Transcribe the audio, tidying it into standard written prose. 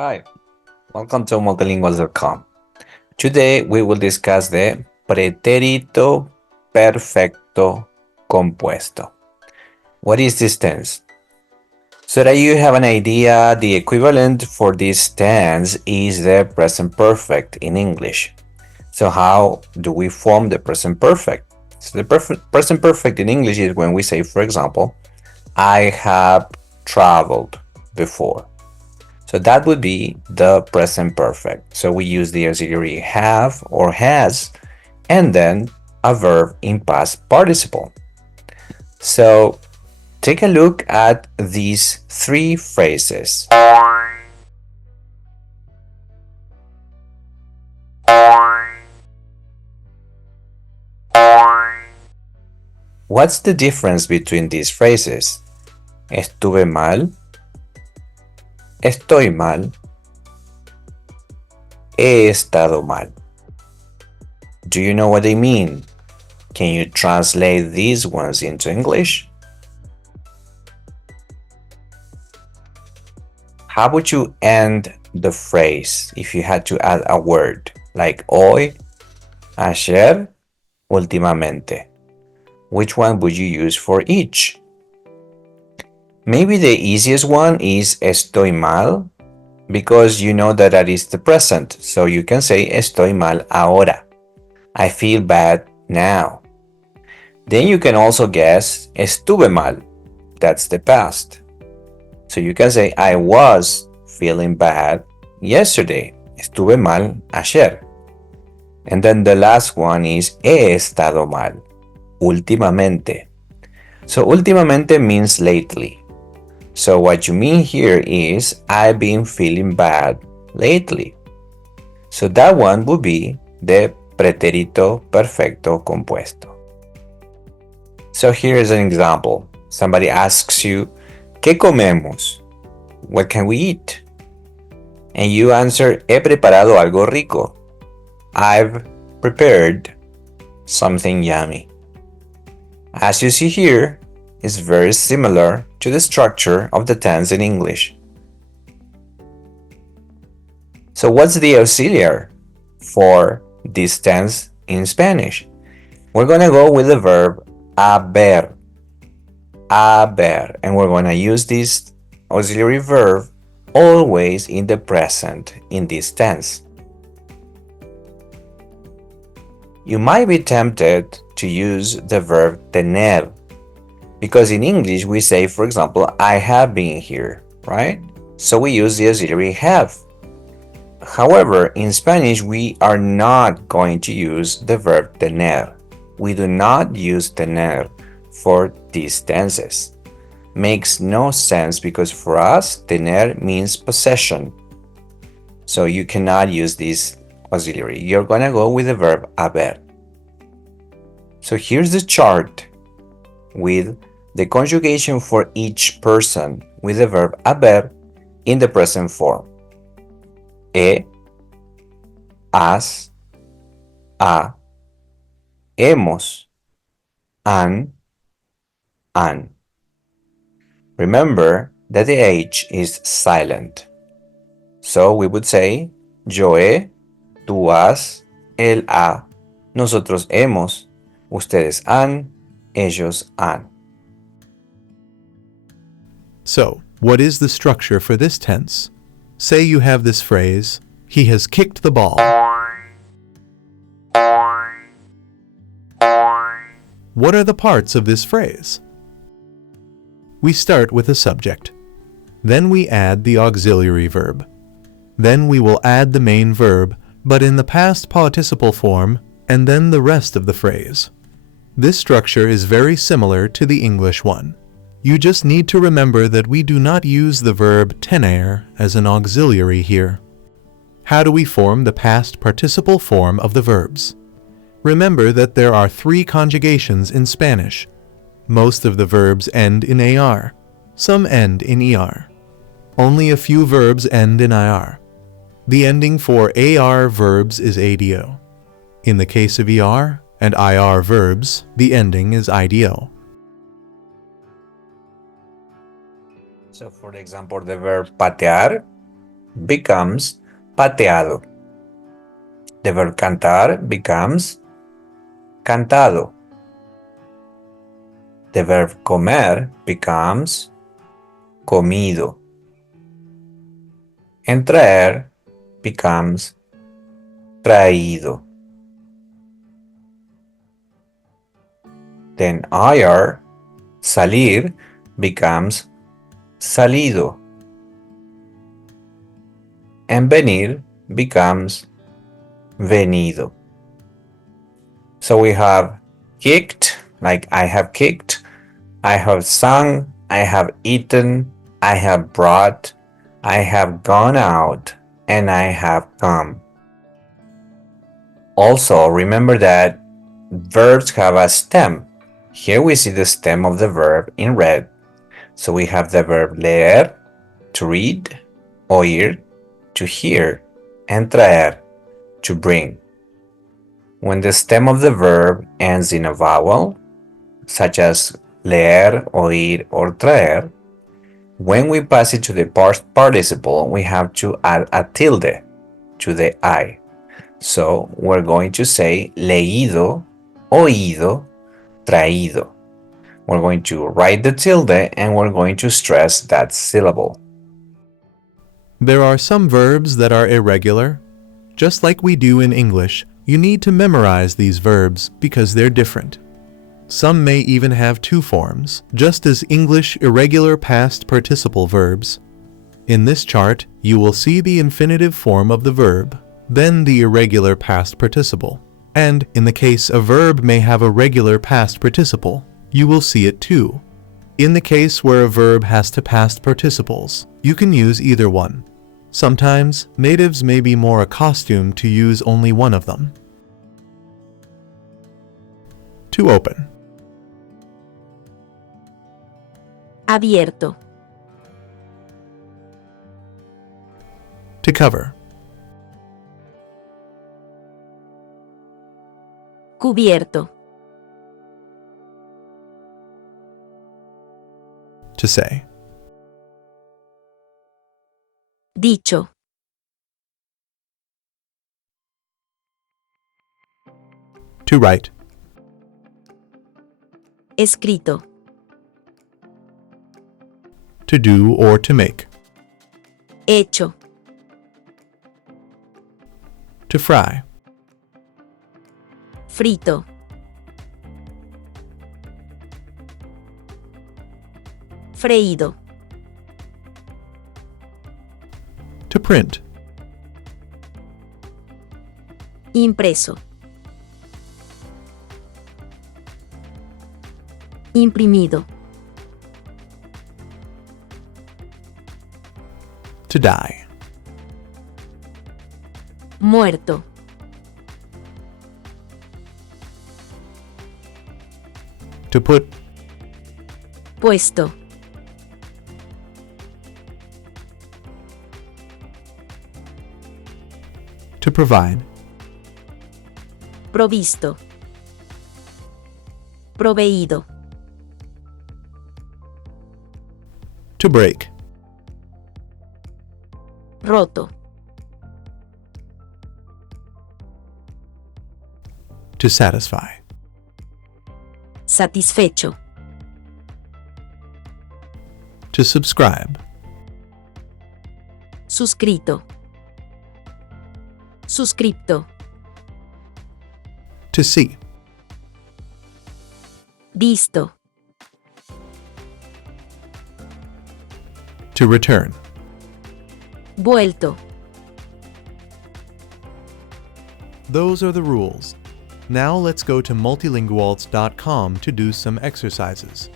Hi, welcome to multilinguals.com. Today we will discuss the Pretérito Perfecto Compuesto. What is this tense? So that you have an idea, the equivalent for this tense is the present perfect in English. So how do we form the present perfect? So the present perfect in English is when we say, for example, I have traveled before. So that would be the present perfect. So we use the auxiliary have or has and then a verb in past participle. So take a look at these three phrases. What's the difference between these phrases? Estuve mal, estoy mal, he estado mal. Do you know what they mean? Can you translate these ones into English? How would you end the phrase if you had to add a word like hoy, ayer, últimamente? Which one would you use for each? Maybe the easiest one is estoy mal, because you know that is the present, so you can say estoy mal ahora. I feel bad now. Then you can also guess estuve mal, that's the past. So you can say I was feeling bad yesterday, estuve mal ayer. And then the last one is he estado mal, últimamente. So últimamente means lately. So what you mean here is I've been feeling bad lately. So that one would be the pretérito perfecto compuesto. So here is an example. Somebody asks you, ¿qué comemos? What can we eat? And you answer, he preparado algo rico. I've prepared something yummy. As you see here, it's very similar to the structure of the tense in English. So what's the auxiliary for this tense in Spanish? We're going to go with the verb haber. Haber. And we're going to use this auxiliary verb always in the present in this tense. You might be tempted to use the verb tener, because in English we say, for example, I have been here, right? So we use the auxiliary have. However, in Spanish we are not going to use the verb tener. We do not use tener for these tenses. Makes no sense because for us, tener means possession. So you cannot use this auxiliary. You're gonna go with the verb haber. So here's the chart with the conjugation for each person with the verb haber in the present form. He, has, ha, hemos, han. Remember that the H is silent. So we would say, yo he, tú has, él ha, nosotros hemos, ustedes han, ellos han. So, what is the structure for this tense? Say you have this phrase, he has kicked the ball. What are the parts of this phrase? We start with the subject. Then we add the auxiliary verb. Then we will add the main verb, but in the past participle form, and then the rest of the phrase. This structure is very similar to the English one. You just need to remember that we do not use the verb tener as an auxiliary here. How do we form the past participle form of the verbs? Remember that there are 3 conjugations in Spanish. Most of the verbs end in AR. Some end in ER. Only a few verbs end in IR. The ending for AR verbs is ADO. In the case of ER and IR verbs, the ending is IDO. So for example, the verb patear, becomes pateado. The verb cantar becomes cantado. The verb comer becomes comido. And traer becomes traído. Then ir, salir, becomes salido. And venir becomes venido. So we have kicked, like I have kicked, I have sung, I have eaten, I have brought, I have gone out, and I have come. Also, remember that verbs have a stem. Here we see the stem of the verb in red. So we have the verb leer, to read, oír, to hear, and traer, to bring. When the stem of the verb ends in a vowel, such as leer, oír, or traer, when we pass it to the past participle, we have to add a tilde to the I. So we're going to say leído, oído, traído. We're going to write the tilde and we're going to stress that syllable. There are some verbs that are irregular. Just like we do in English, you need to memorize these verbs because they're different. Some may even have two forms, just as English irregular past participle verbs. In this chart, you will see the infinitive form of the verb, then the irregular past participle. And in the case a verb may have a regular past participle, you will see it too. In the case where a verb has two past participles, you can use either one. Sometimes, natives may be more accustomed to use only one of them. To open. Abierto. To cover. Cubierto. To say. Dicho. To write. Escrito. To do or to make. Hecho. To fry. Frito. Freído. To print. Impreso. Imprimido. To die. Muerto. To put. Puesto. To provide. Provisto. Proveído. To break. Roto. To satisfy. Satisfecho. To subscribe. Suscrito. Suscripto. To see. Visto. To return. Vuelto. Those are the rules. Now let's go to multilinguals.com to do some exercises.